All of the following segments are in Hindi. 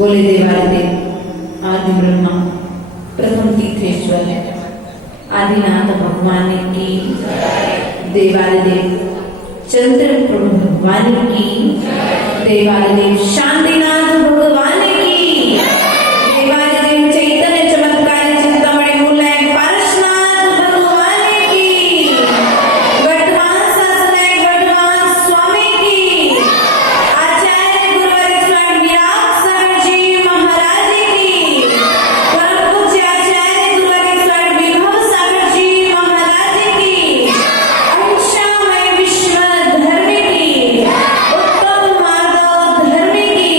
बोले देवादिदेव आदि ब्रह्मा प्रथम तीर्थेश्वर आदिनाथ भगवान की, देवादिदेव चंद्र प्रभु भगवान की, देवादिदेव शांतिनाथ भगवान की, देवादिदेव चैतन्य चमत्कारी चिंतामणि मूलनायक पारसनाथ भगवान की, गढ़वाल शासनायक गढ़वाल स्वामी की, आचार्य गुरुवर स्वामी विराट सागर जी महाराज की, परम पूज्य आचार्य गुरुवर स्वामी विभव सागर जी महाराज की, अंशामय विश्व धर्म की, उत्तम माधव धर्म की,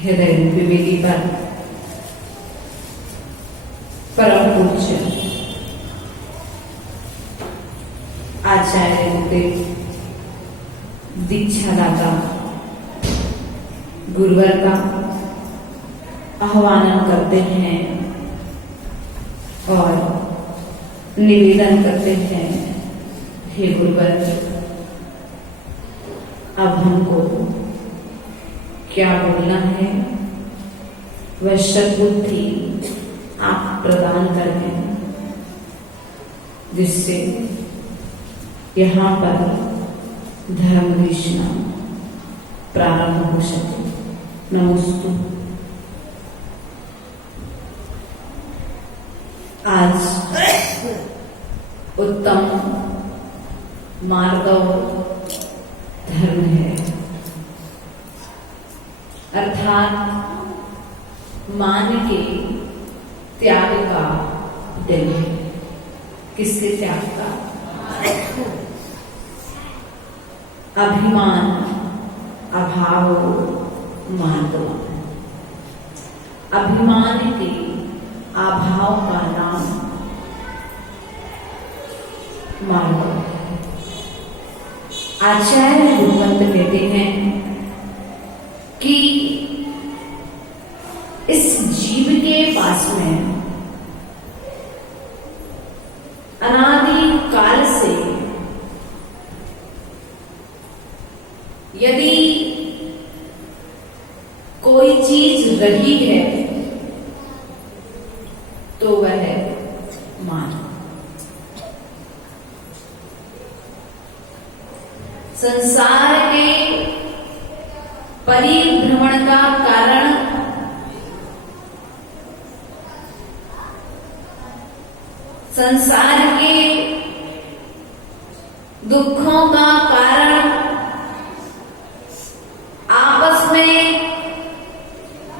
हृदय विवेकी पर परम पूज्य आचार्य गुरुदेव दीक्षादाता गुरुवर का आह्वान करते हैं और निवेदन करते हैं, हे गुरुवर, अब हमको क्या बोलना है वह सद्बुद्धि आप प्रदान करें, जिससे यहाँ पर धर्म देशना प्रारंभ हो सके। नमोस्तु। आज उत्तम मार्गव धर्म है, अर्थात मान के त्याग का दिन है। किसके त्याग का? अभिमान अभाव मार्ग। अभिमान के अभाव का नाम मार्ग है। आचार्य गुरुवंत कहते हैं कि इस जीव के पास में अनादि काल से यदि कोई चीज रही है तो वह मान। संसार के परिभ्रमण का कारण संसार के दुखों का कारण आपस में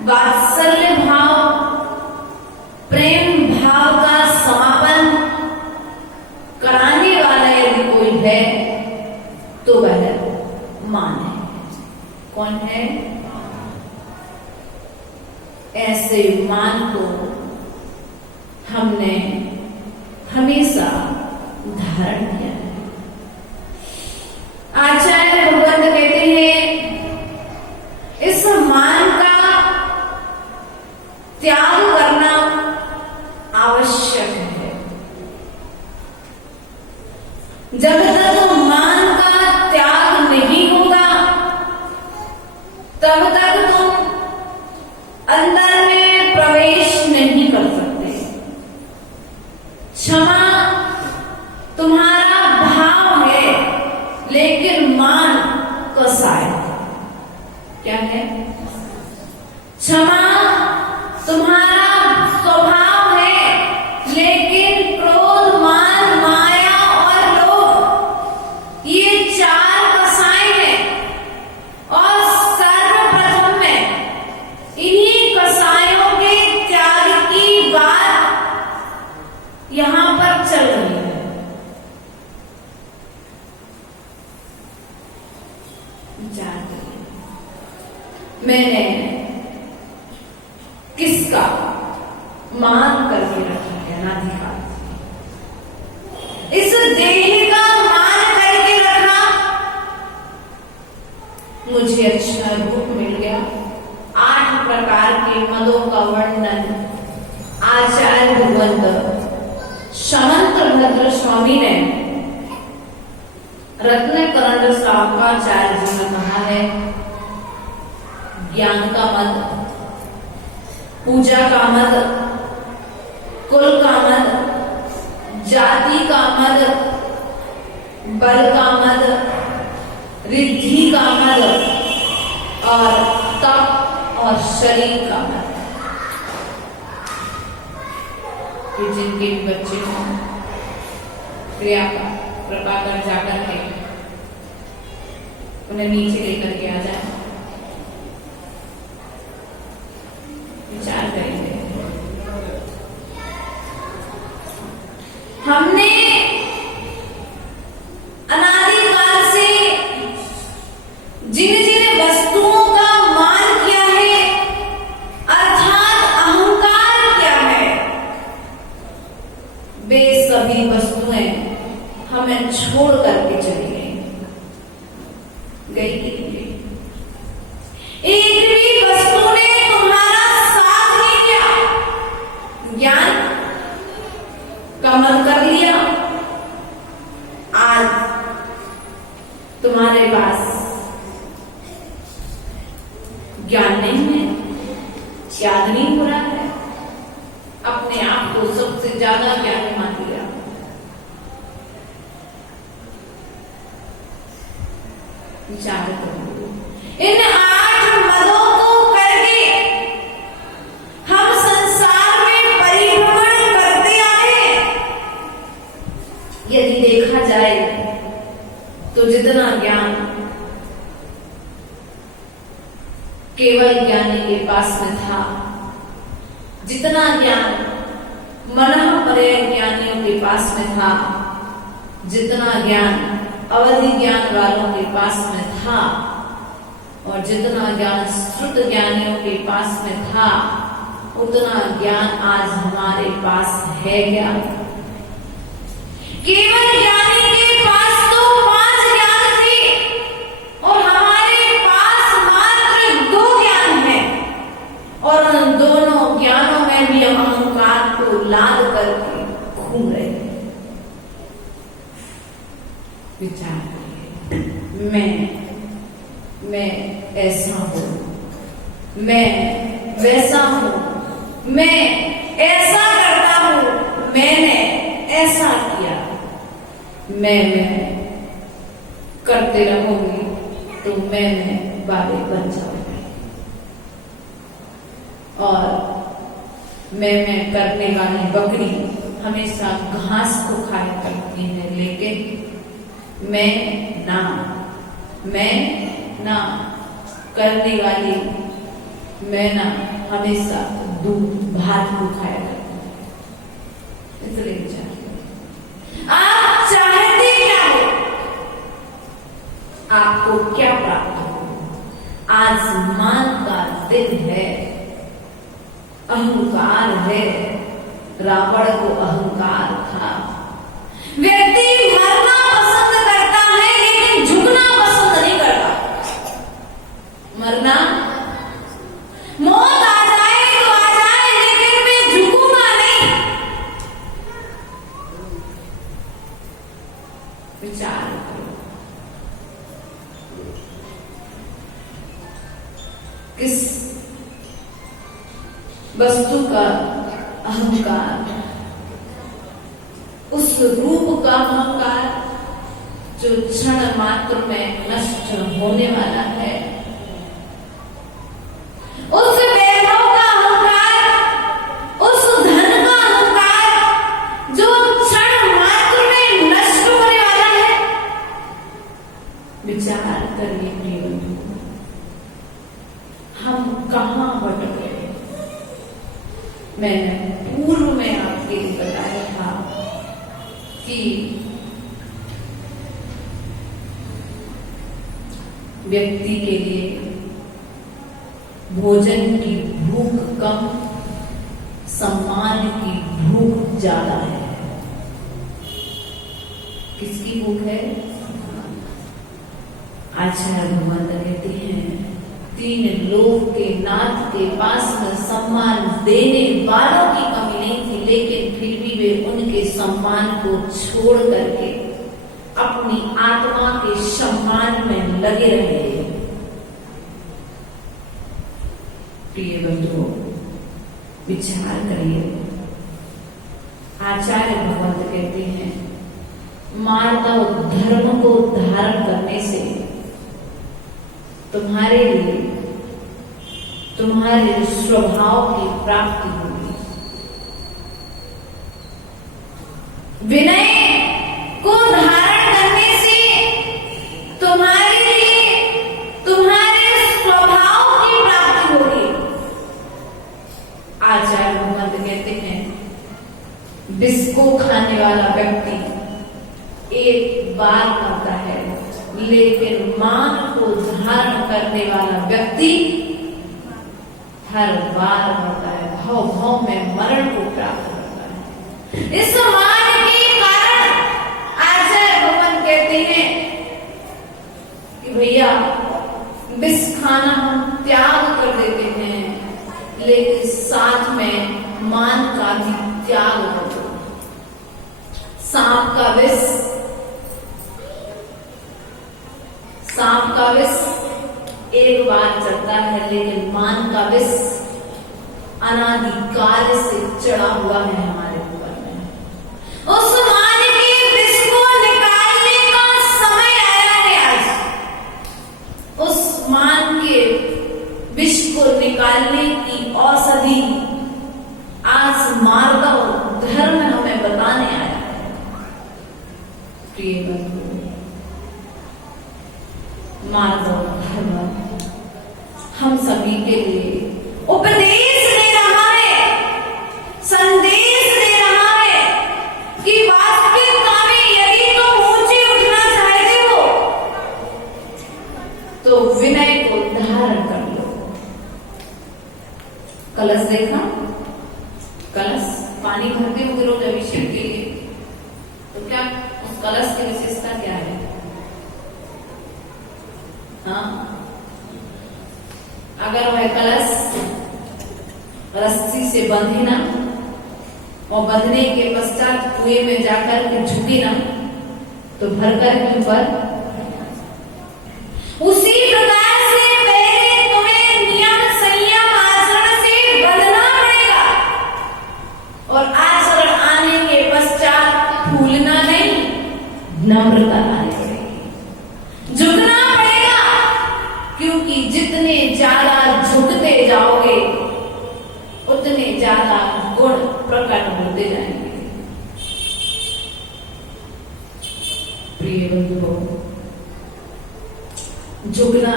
वात्सल्य भाव, प्रेम भाव का समापन कराने वाला यदि कोई है तो वह मान है। कौन है? ऐसे मान को हमने हमेशा धारण किया है। आचार्य भगवंत कहते हैं इस मान का त्याग करना आवश्यक है। जब तक मान का त्याग नहीं होगा तब तक तुम अंदर में प्रवेश नहीं कर सकते। क्षमा तुम्हारा भाव है लेकिन मान कसाय। क्या है? क्षमा तुम्हारा स्वभाव है लेकिन क्रोध, मान, माया और लोभ ये चार कसाय हैं और सर्वप्रथम में इन्हीं कसायों के त्याग की बात यहां पर चल रही है। मैंने किसका मान करके रखा है? अनाधिकार। इस देह का मान करके रखा। मुझे अच्छा रूप मिल गया। 8 प्रकार के मदों का वर्णन आचार्य भगवंत शमंत्र भद्र स्वामी ने रत्नकरंड शाखाचार्य जी ने कहा है ज्ञान का मद, पूजा का मद, कुल का मद, जाति का मद, बल का मद, रिद्धि का मद और तप और शरीर का मद। कि जिनके भी बच्चे हों प्रिया का कृपा कर जाकर के उन्हें नीचे लेकर के आ जाए। विचार करेंगे। हमने अनादिकाल से जिन जिन वस्तुओं का मान किया है अर्थात अहंकार क्या है, वे सभी वस्तुएं हमें छोड़ करके चली गई कि नहीं? एक भी वस्तु ने तुम्हारा साथ नहीं किया। ज्ञान कमल कर लिया। आज तुम्हारे पास ज्ञान नहीं है, याद नहीं हो रहा है, अपने आप को सबसे ज्यादा ज्ञानी मान लिया। विचार करो। इन 8 मदों को करके हम संसार में परिभ्रमण करते आए। यदि देखा जाए तो जितना ज्ञान केवल ज्ञानी के पास में था, जितना ज्ञान मनःपर्यय ज्ञानियों के पास में था, जितना ज्ञान अवधि ज्ञान वालों के पास में था और जितना ज्ञान श्रुत ज्ञानियों के पास में था, उतना ज्ञान आज हमारे पास है क्या? केवल ज्ञानी के पास तो 5 ज्ञान थे और हमारे पास मात्र 2 ज्ञान है और उन दोनों ज्ञानों में भी अहंकार मैं वैसा हूं, मैं ऐसा करता हूं, मैंने ऐसा किया, मैं करते रहूंगी तो मैं वाले बन जाऊंगी। और मैं करने वाली बकरी हमेशा घास को खाया करती है, लेकिन मैं ना करने वाली मैं ना हमेशा दूध भात को खाया करती है। इसलिए विचार, आप चाहते क्या हो, आपको क्या प्राप्त हो। आज मान का दिन है, अहंकार है। रावण को अहंकार था। व्यक्ति मरना पसंद करता है लेकिन झुकना पसंद नहीं करता। मरना, मौत आ जाए तो आ जाए, लेकिन मैं झुकूंगा नहीं। विचार करो, किस वस्तु का अहंकार, उस रूप का अहंकार जो क्षण मात्र में नष्ट होने वाला है, उस वैभव का अहंकार, उस धन का अहंकार जो क्षण मात्र में नष्ट होने वाला है। विचार करिए प्रिय बंधु, हम कहां भटक गए। मैंने पूर्व में आपके लिए बताया था कि व्यक्ति के लिए भोजन की भूख कम, सम्मान की भूख ज्यादा है। किसकी भूख है? आचार्य भगवान कहते हैं, तीन लोक के नाथ के पास में सम्मान देने वालों की कमी नहीं थी, लेकिन फिर भी वे उनके सम्मान को छोड़ करके अपनी आत्मा के सम्मान में लगे रहे। प्रिय बंधुओं, विचार करिए। आचार्य भगवंत कहते हैं, मार्दव धर्म को धारण करने से तुम्हारे लिए तुम्हारे स्वभाव की प्राप्ति होगी। विनय को धारण करने से तुम्हारे लिए तुम्हारे स्वभाव की प्राप्ति होगी। आचार्य भगवंत कहते हैं, विष को खाने वाला व्यक्ति एक बार करता है, लेकिन मान को धारण करने वाला व्यक्ति हर बार करता है, भाव भाव में मरण को प्राप्त करता है। इस मान के कारण आचार्य भगवान कहते हैं कि भैया विष खाना हम त्याग कर देते हैं, लेकिन साथ में मान का भी त्याग कर दो। सांप का विष एक बार चढ़ता है, लेकिन मान का विष अनादिकाल से चढ़ा हुआ है हमारे ऊपर में। उस मान के विष को निकालने का समय आया है आज। उस मान के विष को निकालने की औषधि आज मार्दव धर्म हमें बताने आया है। प्रिय बंधु, मार्दव धर्म हम सभी के लिए उपदेश दे रहा है, संदेश दे रहा है कि वास्तविकता में यदि तुम ऊंचे उठना चाहते हो तो विनय को धारण कर लो। कलश देखा, कलश पानी भरते हुए रोज अभिषेक के लिए, तो क्या उस कलश की विशेषता क्या है? अगर वह कलश रस्सी से बंधे ना और बंधने के पश्चात कुएं में जाकर के झुके ना, तो भरकर के ऊपर, उसी प्रकार से पहले तुम्हें नियम संयम होते जाएंगे। प्रिय बंधुओं, झुकना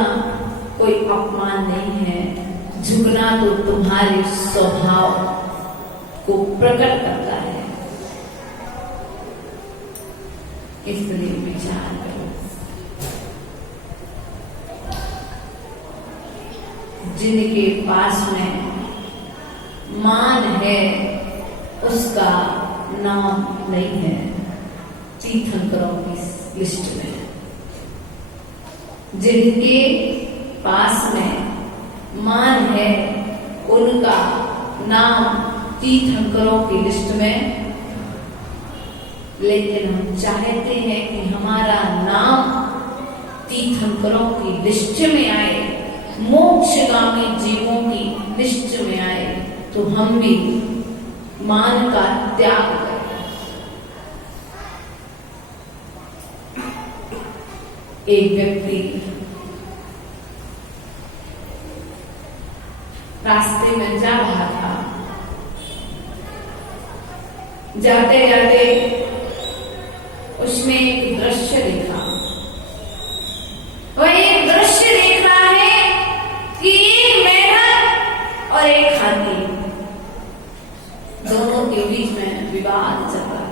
कोई अपमान नहीं है, झुकना तो तुम्हारे स्वभाव को प्रकट करता है। इसलिए विचार करो, जिनके पास में मान है उसका नाम नहीं है तीर्थंकरों की लिस्ट में। जिनके पास में मान है उनका नाम तीर्थंकरों की लिस्ट में, लेकिन हम चाहते हैं कि हमारा नाम तीर्थंकरों की लिस्ट में आए, मोक्षगामी जीवों की लिस्ट में आए, तो हम भी मान का त्याग करें। एक व्यक्ति रास्ते में जा रहा था, जाते जाते उसमें एक दृश्य देखा। वह एक दृश्य देख रहा है कि एक मेढक और एक हाथी, दोनों के बीच में विवाद चल रहा है।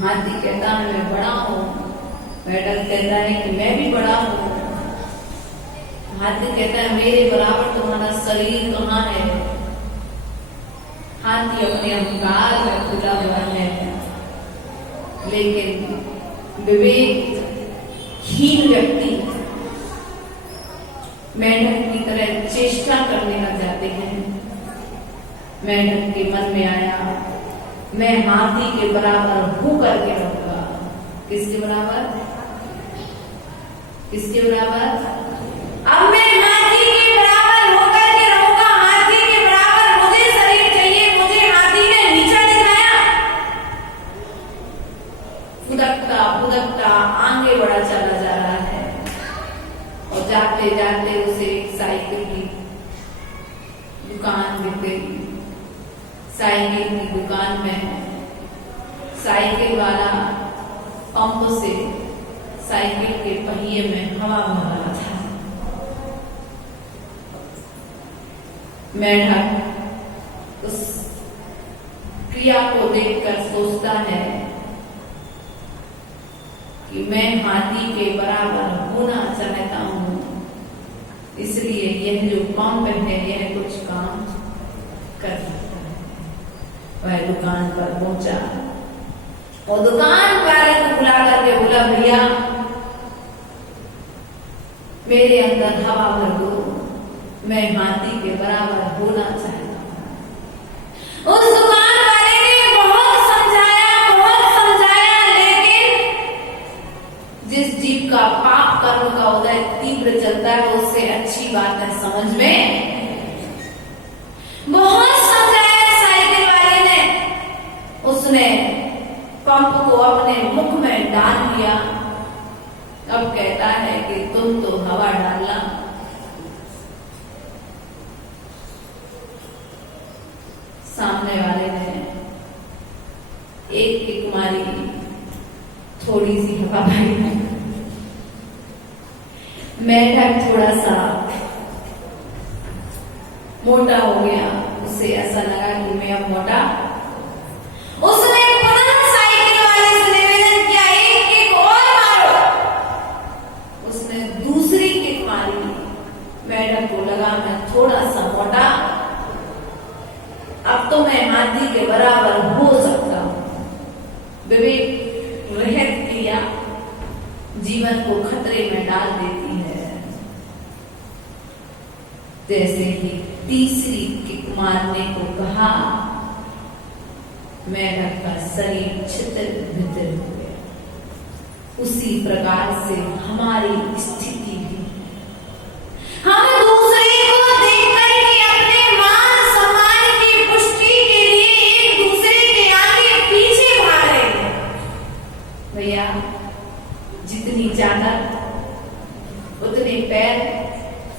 हाथी कहता है मैं बड़ा हूं, मेढक कहता है कि मैं भी बड़ा हूं। हाथी कहता है मेरे बराबर तुम्हारा शरीर कहाँ है। हाथी अपने अहंकार में खुला हुआ है, लेकिन विवेकहीन व्यक्ति मेढक की तरह चेष्टा करने लग जाते हैं। मेढक के मन में आया मैं हाथी के बराबर हूं करके रहूंगा। किसके बराबर? किसके बराबर? अब मैं हाथी के बराबर होकर के रहूंगा। हाथी के बराबर मुझे शरीर चाहिए, मुझे हाथी ने नीचा दिखाया। फुदकता फुदकता आगे बढ़ा चला जा रहा है, और जाते जाते उसे एक साइकिल की दुकान दिख गई। साइकिल की दुकान में साइकिल वाला पंप से साइकिल के पहिए में हवा भर रहा था। मेढक उस क्रिया को देखकर सोचता है कि मैं हाथी के बराबर होना चाहता हूं, इसलिए यह जो पंप है यह कुछ काम कर सकता है। वह दुकान पर पहुंचा और दुकान वाले को बुला करके बोला भैया मेरे अंदर हवा भर दो, मैं हाथी के बराबर होना चाहता हूं। उस दुकान वाले ने बहुत समझाया, लेकिन जिस जीव का पाप कर्म का उदय तीव्र चलता है उससे अच्छी बात है समझ में। बहुत समझाया साइकिल वाले ने, उसने पंप को अपने मुख में डाल लिया। अब कहता है कि तुम तो हवा डालना। सामने वाले ने एक किक मारी, थोड़ी सी हवा भरी। मेढक थोड़ा सा मोटा हो गया, उसे ऐसा लगा कि मैं अब मोटा। उसने पुनः साइकिल वाले से निवेदन किया एक किक और मारो। उसने दूसरी किक मारी। मेढक को लगा मैं थोड़ा सा मोटा, अब तो मैं हाथी के बराबर हो सकता हूं। विवेक रहित क्रिया जीवन को खतरे में डाल देती है। जैसे ही तीसरी किक मारने को कहा, मेढक का शरीर छितर भितर हो गया। उसी प्रकार से हमारी स्थिति भी, हम दूसरे को देखकर के अपने मान सम्मान की पुष्टि के लिए एक दूसरे के आगे पीछे भाग रहे हैं। भैया जितनी चादर उतने पैर,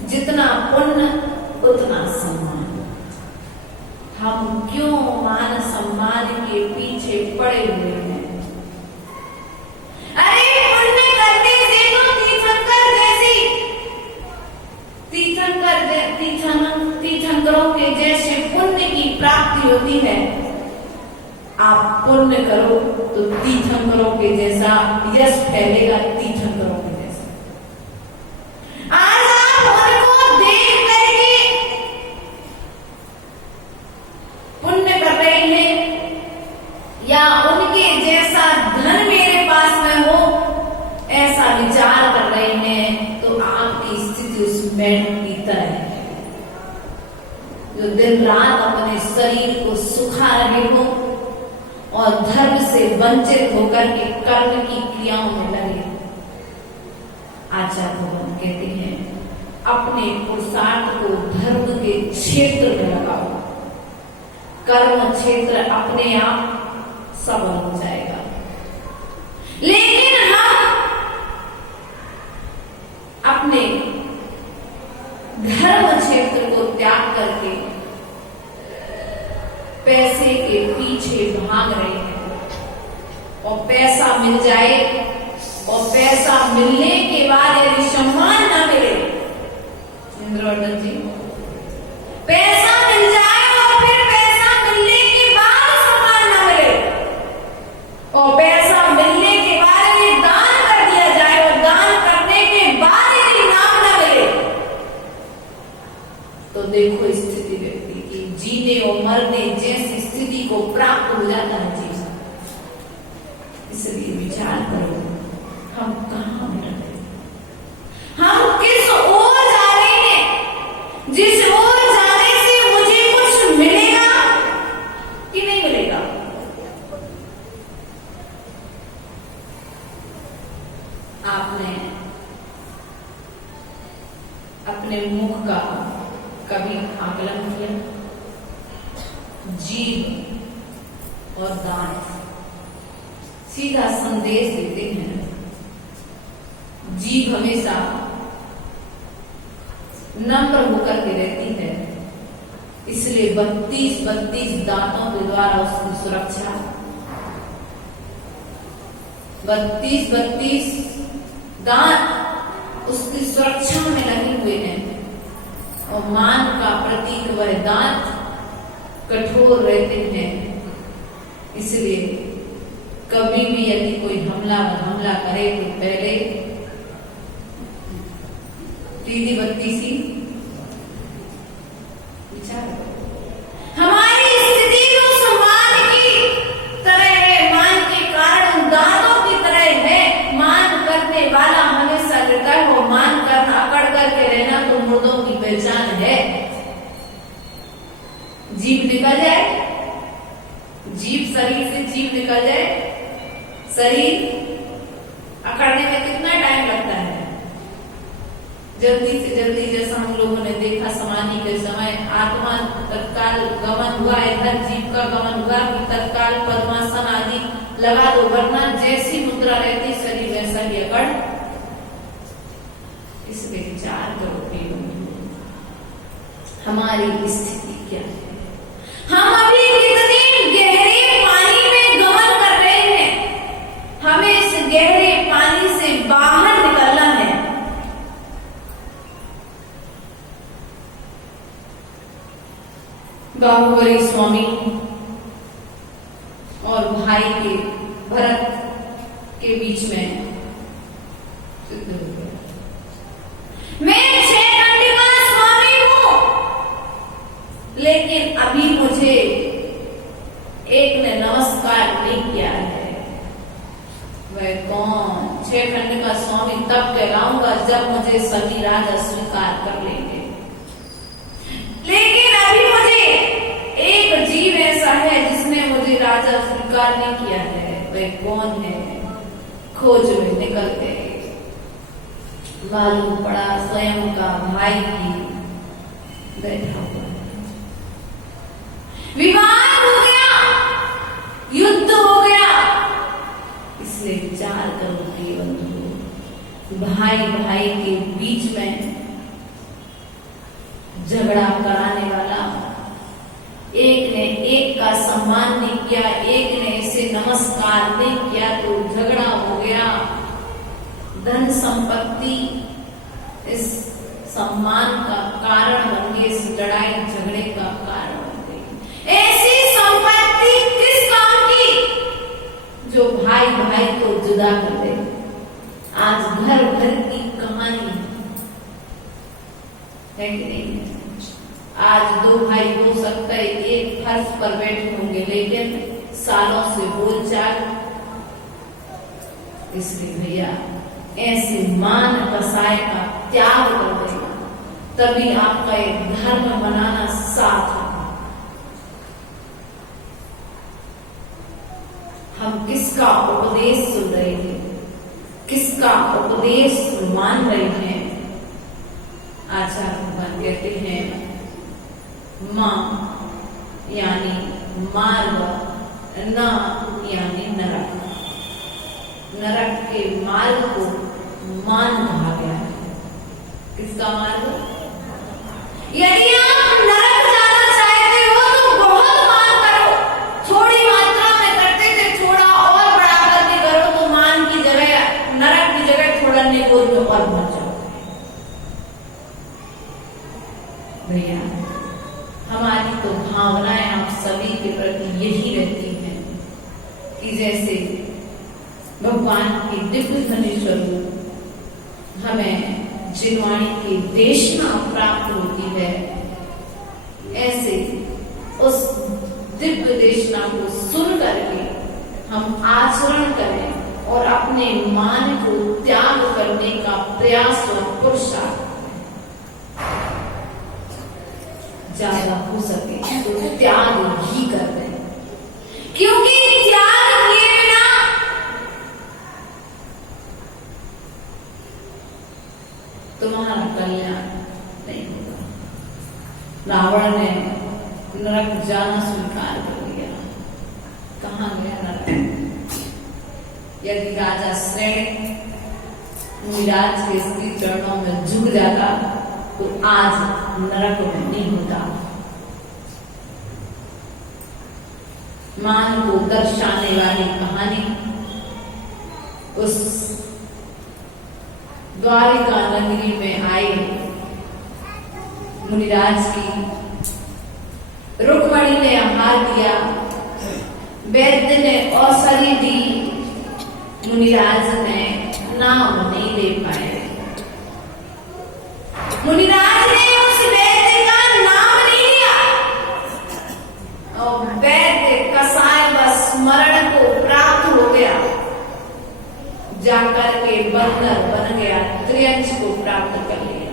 जितना पुण्य उतना सम्मान। हम क्यों मान सम्मान के पीछे पड़े हुए हैं? अरे पुण्य करने से तो तीर्थंकरों के जैसे पुण्य की प्राप्ति होती है। आप पुण्य करो तो तीर्थंकरों के जैसा यश फैलेगा, तीर्थंकरों के जैसा। आज आप उनको देख करके पुण्य कर रहे हैं या उनके जैसा धन मेरे पास में हो, ऐसा विचार कर रहे हैं, तो आपकी स्थिति उस मेंढक की तरह है जो दिन रात अपने शरीर को सुखा रहे हो और धर्म से वंचित होकर के कर्म की क्रियाओं में लगे। आचार्य भगवान कहते हैं अपने पुरुषार्थ को धर्म के क्षेत्र में लगाओ, कर्म क्षेत्र अपने आप सबल हो जाएगा। लेकिन हम अपने धर्म क्षेत्र को त्याग करके पैसे के पीछे भाग रहे हैं और पैसा मिल जाए और पैसा मिलने के बाद यदि सम्मान न मिले, इंद्रवर्धन जी, पैसा मिल जाए और फिर पैसा मिलने के बाद सम्मान न मिले और पैसा मिलने के बाद यदि दान कर दिया जाए और दान करने के बाद यदि नाम न मिले, तो देखो स्थिति व्यक्ति की जीने और मरने जैसी स्थिति को प्राप्त हो जाता है जीवन। इसलिए विचार करो हम कहां मिल रहे हैं, हम किस ओर जा रहे हैं, जिस ओर जाने से मुझे कुछ मिलेगा कि नहीं मिलेगा। आपने अपने मुख का कभी आकलन किया? जीभ और दांत सीधा संदेश देते हैं। जीभ हमेशा नम्र होकर के रहती है, इसलिए 32 दांतों के द्वारा उसकी सुरक्षा, 32 दांत उसकी सुरक्षा में लगे हुए हैं और मान का प्रतीक वह दांत कठोर रहते हैं। इसलिए कभी भी यदि कोई हमला करे तो पहले सीधी 32 विचार। हमारी स्थिति तो सम्मान की तरह है, मान के कारण दांतों की तरह है। मान करने वाला हमेशा रहता है, वो मान करना, अकड़ करके रहना तो मुर्दों की पहचान है। जीभ निकल जाए, जीभ शरीर से जीभ निकल जाए, शरीर अकड़ने में कितना टाइम लगता है? जल्दी से जल्दी, जैसा हम लोगों ने देखा समाधि के समय आत्मा तत्काल गमन हुआ, इधर जीव का गमन हुआ, तत्काल पद्मासन आदि लगा दो, वरना जैसी मुद्रा रहती शरीर वैसा ही अकड़। इसलिए विचार करो हमारी स्थिति क्या है, हम अभी कितने गहरे पानी में गमन कर रहे हैं, हमें इस गहरे पानी से बाहर निकलना है। बाहुबली स्वामी और भाई के भरत के बीच में सिद्ध हो गया, मैं 6 घंटे का स्वामी हूं, लेकिन अभी मुझे एक ने नमस्कार नहीं किया है। वह कौन? 6 घंटे का स्वामी तब कहलाऊंगा जब मुझे सभी राजा स्वीकार कर लेंगे, लेकिन अभी मुझे एक जीव ऐसा है जिसने मुझे राजा स्वीकार नहीं किया है। वह कौन है? खोज में निकलते मालूम पड़ा स्वयं का भाई ही बैठा हुआ है। विवाद हो गया, युद्ध हो गया। इसलिए विचार करो प्रिय बंधु, भाई भाई के बीच में झगड़ा कराने वाला, एक ने एक का सम्मान नहीं किया, एक ने इसे नमस्कार नहीं किया तो झगड़ा हो गया। धन संपत्ति इस सम्मान का कारण बन गई, इस लड़ाई झगड़े का कारण बन गई। ऐसी संपत्ति किस काम की जो भाई भाई को जुदा कर दे। आज घर घर की कहानी है कि नहीं? आज दो भाई हो सकता है एक फर्श पर बैठे होंगे लेकिन सालों से बोलचाल। इसलिए भैया ऐसे मान बसाए का त्याग कर देगा, तभी आपका एक धर्म बनाना साथ है। हम किसका उपदेश सुन रहे थे, किसका उपदेश मान रहे हैं? आचार्य भगवान कहते हैं मां यानी मार्ग, न यानी नरक। नरक के मार्ग को मान कहा गया है। किसका मार्ग? यदि आप नरक जाना चाहते हो तो बहुत मान करो, थोड़ी मात्रा में करते थे थोड़ा और बड़ा करके करो तो मान की जगह, नरक की जगह थोड़ा निगोद में और भर जाओ। भैया हमारी तो भावनाएं आप सभी के प्रति यही रहती हैं कि जैसे भगवान की दिव्य धनी स्वरूप हमें जिनवाणी की देशना प्राप्त होती है, ऐसे उस दिव्य देशना को सुन करके हम आचरण करें और अपने मान को त्याग करने का प्रयास और पुरुषार्थ ज्यादा हो सके तो त्याग ही कर दें, क्योंकि त्याग किए बिना तुम्हारा कल्याण नहीं होगा। रावण ने नरक जाना स्वीकार कर लिया। कहां गया नरक? यदि राजा श्रेण मुनिराज के श्री चरणों में झुक जाता तो आज नरक में नहीं होता। मान को दर्शाने वाली कहानी उस द्वारिका नगरी में आए मुनिराज की। रुक्मणी ने आहार दिया, वैद्य ने औषधि दी, मुनिराज ने नाम नहीं ले पाए। मुनिराज ने उस वैद्य का नाम नहीं लिया और वैद्य कसाय व स्मरण को प्राप्त हो गया, जाकर के बंदर बन गया, त्रियंश को प्राप्त कर लिया।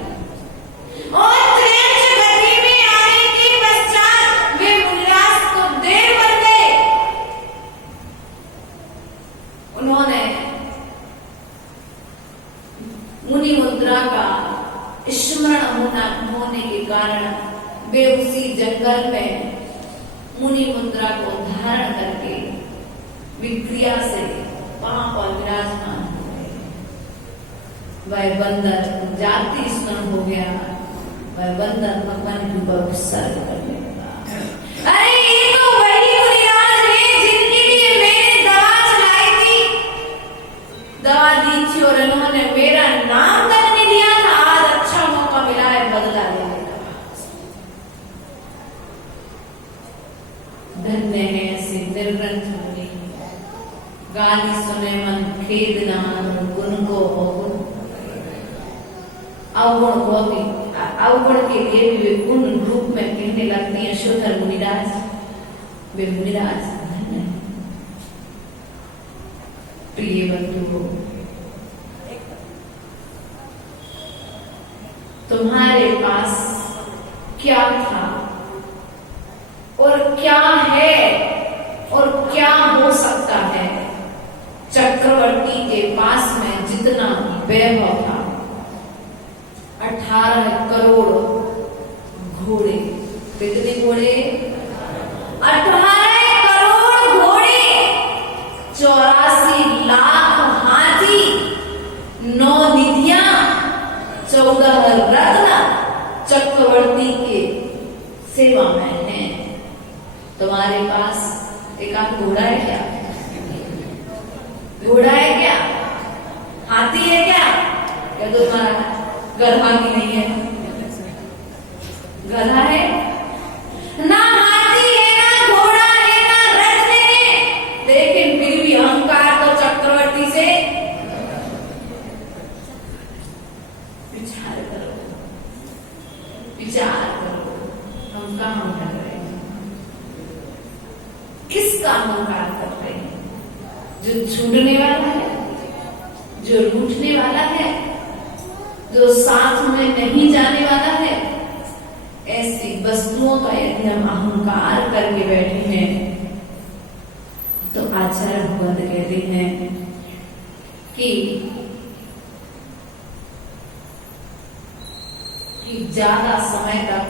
और त्रियंश गति में आने के पश्चात वे मुनिराज को देव बन गए। उन्होंने मुनि मुद्रा का स्मरण होने के कारण वे उसी जंगल में मुनि मुद्रा को धारण करके विक्रिया से वहां पर विराजमान हो गए। वह बंदर जाति स्मरण हो गया, वह बंदर भगवान के ऊपर गुस्सा करने लगा। अरे ये तो वही मुनिराज है जिनके लिए मैंने दवा चलाई थी, दवा दी थी और इन्होंने मेरा नाम तक नहीं दिया था। आज अच्छा मौका मिला है बदला लेने का। धन्य है ऐसे निर्ग्रंथ मुनि, गाली सुने मन खेद न मानो, गुण को अवगुण। अवगुण को भी अवगुण के लिए भी वे गुण रूप में कहने लगती हैं शुद्ध मुनिराज। वे मुनिराज धन्य है। प्रिय बंधुओं, तुम्हारे पास क्या था और क्या है और क्या हो सकता है? चक्रवर्ती के पास में जितना वैभव था, 18 करोड़ घोड़े। कितने घोड़े? 18 करोड़ घोड़े, 84 लाख हाथी, 9 निधियां, 14 रत्न चक्रवर्ती के सेवा में हैं। तुम्हारे पास एक आध घोड़ा है क्या? घोड़ा है क्या? हाथी है क्या? या तो तुम्हारा गधा भी नहीं है? गधा है ना, हाथी है ना, घोड़ा है ना, रथ है, लेकिन फिर भी अहंकार तो चक्रवर्ती से। विचार करो, विचार करो, हम कहाँ कर रहे हैं? किसका अहंकार कर रहे हैं? जो छूटने वाला है, जो रूठने वाला है, जो साथ में नहीं जाने वाला है, ऐसी वस्तुओं का यदि हम अहंकार करके बैठे हैं तो आचार्य भगवंत कहते हैं कि ज्यादा समय तक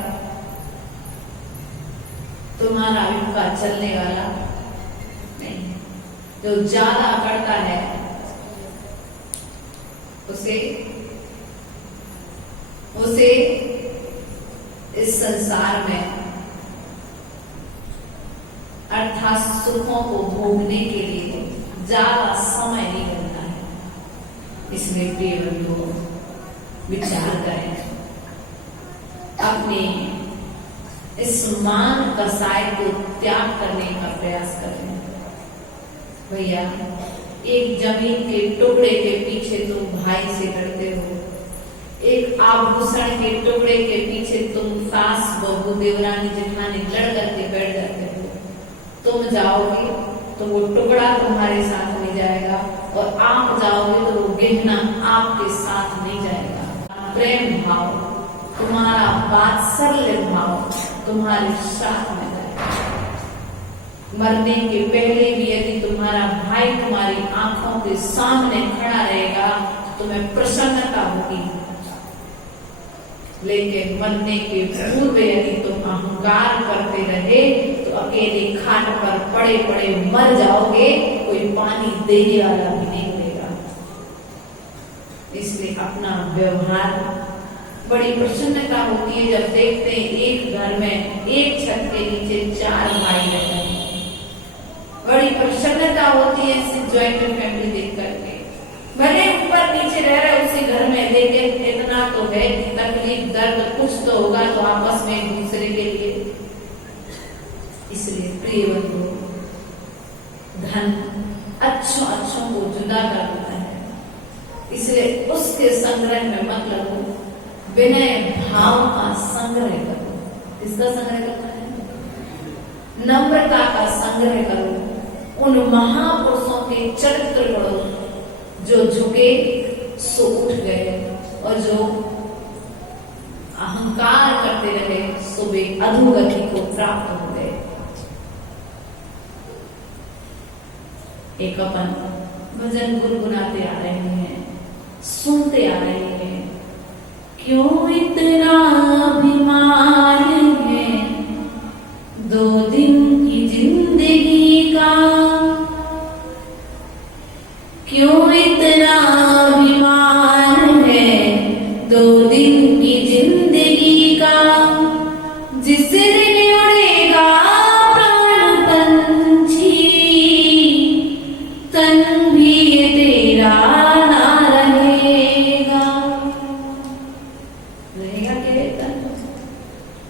तुम्हारा युक्का चलने वाला नहीं। जो ज्यादा करता है उसे इस संसार में अर्थात सुखों को भोगने के लिए ज्यादा समय नहीं मिलता है। इसलिए प्रिय बंधुओं, विचार करें, अपने इस मान कसाय को त्याग करने का प्रयास करें। भैया, एक जमीन के टुकड़े के पीछे तुम भाई से लड़ते हो, एक आभूषण के टुकड़े के पीछे तुम सास बहू देवरानी जेठानी लड़ करके बैठ जाते हो। तुम जाओगे तो वो टुकड़ा तुम्हारे साथ नहीं जाएगा, और आप जाओगे तो वो गहना आपके साथ नहीं जाएगा। प्रेम भाव, तुम्हारा वात्सल्य भाव तुम्हारे साथ में जाएगा। मरने के पहले भी यदि तुम्हारा भाई तुम्हारी आंखों के सामने खड़ा रहेगा तो तुम्हें प्रसन्नता होगी, लेकिन मरने के पूर्व यदि तुम अहंकार करते रहे तो अकेले खाट पर पड़े पड़े मर जाओगे, कोई पानी देने वाला भी नहीं मिलेगा। इसलिए अपना व्यवहार, बड़ी प्रसन्नता होती है जब देखते हैं एक घर में एक छत के नीचे 4 भाई रहते हैं। बड़ी प्रसन्नता होती है इस ज्वाइंट फैमिली देख करके। भले ऊपर नीचे रह रहे उसी घर में, लेकिन इतना तो है कि तकलीफ दर्द कुछ तो होगा तो आपस में एक दूसरे के लिए। इसलिए प्रिय बंधु, धन अच्छों को जुदा कर देता है, इसलिए उसके संग्रह में मत लगो। विनय भाव का संग्रह करो। किसका संग्रह करना है? नम्रता का संग्रह करो। उन महापुरुषों के चरित्र पढ़ो जो झुके सो उठ गए, और जो अहंकार करते रहे सो वे अधोगति को प्राप्त हो गए। एक अपन भजन गुनगुनाते आ रहे हैं, सुनते आ रहे हैं। क्यों इतना अभिमान है 2 दिन की जिंदगी का, क्यों इतना अभिमान है 2 दिन की जिंदगी का, जिस दिन उड़ेगा प्राण पंछी तन भी तेरा ना रहेगा। रहेगा क्या तन?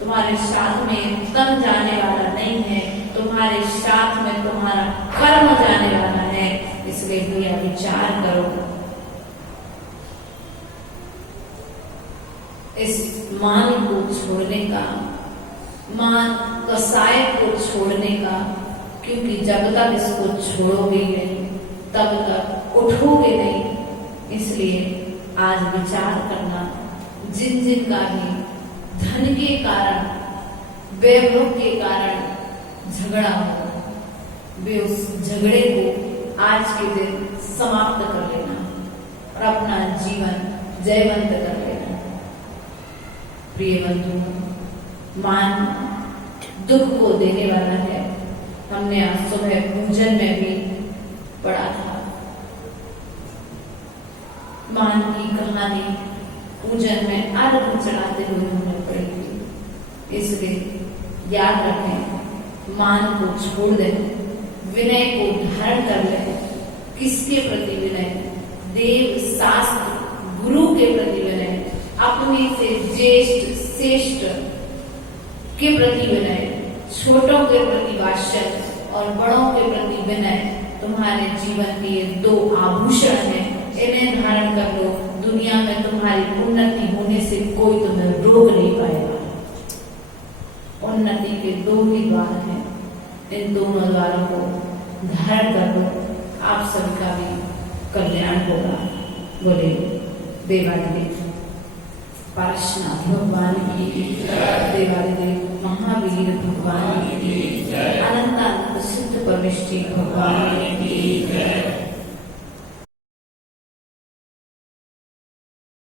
तुम्हारे साथ में तन जाने वाला नहीं है, तुम्हारे साथ में तुम्हारा कर्म जाने वाला है। इसलिए भैया विचार करो, इस मान को छोड़ने का, मान कसाय को छोड़ने का, क्योंकि जब तक इसको छोड़ोगे नहीं तब तक उठोगे नहीं। इसलिए आज विचार करना, जिन जिन का भी धन के कारण, वैभव के कारण झगड़ा हो, वे उस झगड़े को आज के दिन समाप्त कर लेना और अपना जीवन जयवंत कर लेना। प्रिय बंधु, मान दुख को देने वाला है। हमने आज सुबह पूजन में भी पढ़ा था, मान की कहानी पूजन में अर्घ चढ़ाते हुए हमने पढ़ी थी। इसलिए याद रखें, मान को छोड़ दें, विनय को धारण कर लें। किसके प्रति विनय? देव शास्त्र गुरु के प्रति विनय, अपने से ज्येष्ठ श्रेष्ठ के प्रति विनय, छोटों के प्रति वात्सल्य और बड़ों के प्रति विनय तुम्हारे जीवन के ये 2 आभूषण हैं। इन्हें धारण कर लो, दुनिया में तुम्हारी उन्नति होने से कोई तुम्हें रोक नहीं पाएगा। उन्नति के 2 ही द्वार हैं, इन दोनों द्वारों को धारण कर लो, आप सबका भी कल्याण होगा। बोले देवादिदेव पार्श्वनाथ भगवान की, देवादिदेव महावीर भगवान की, अनंत सिद्ध परमेष्ठी भगवान की।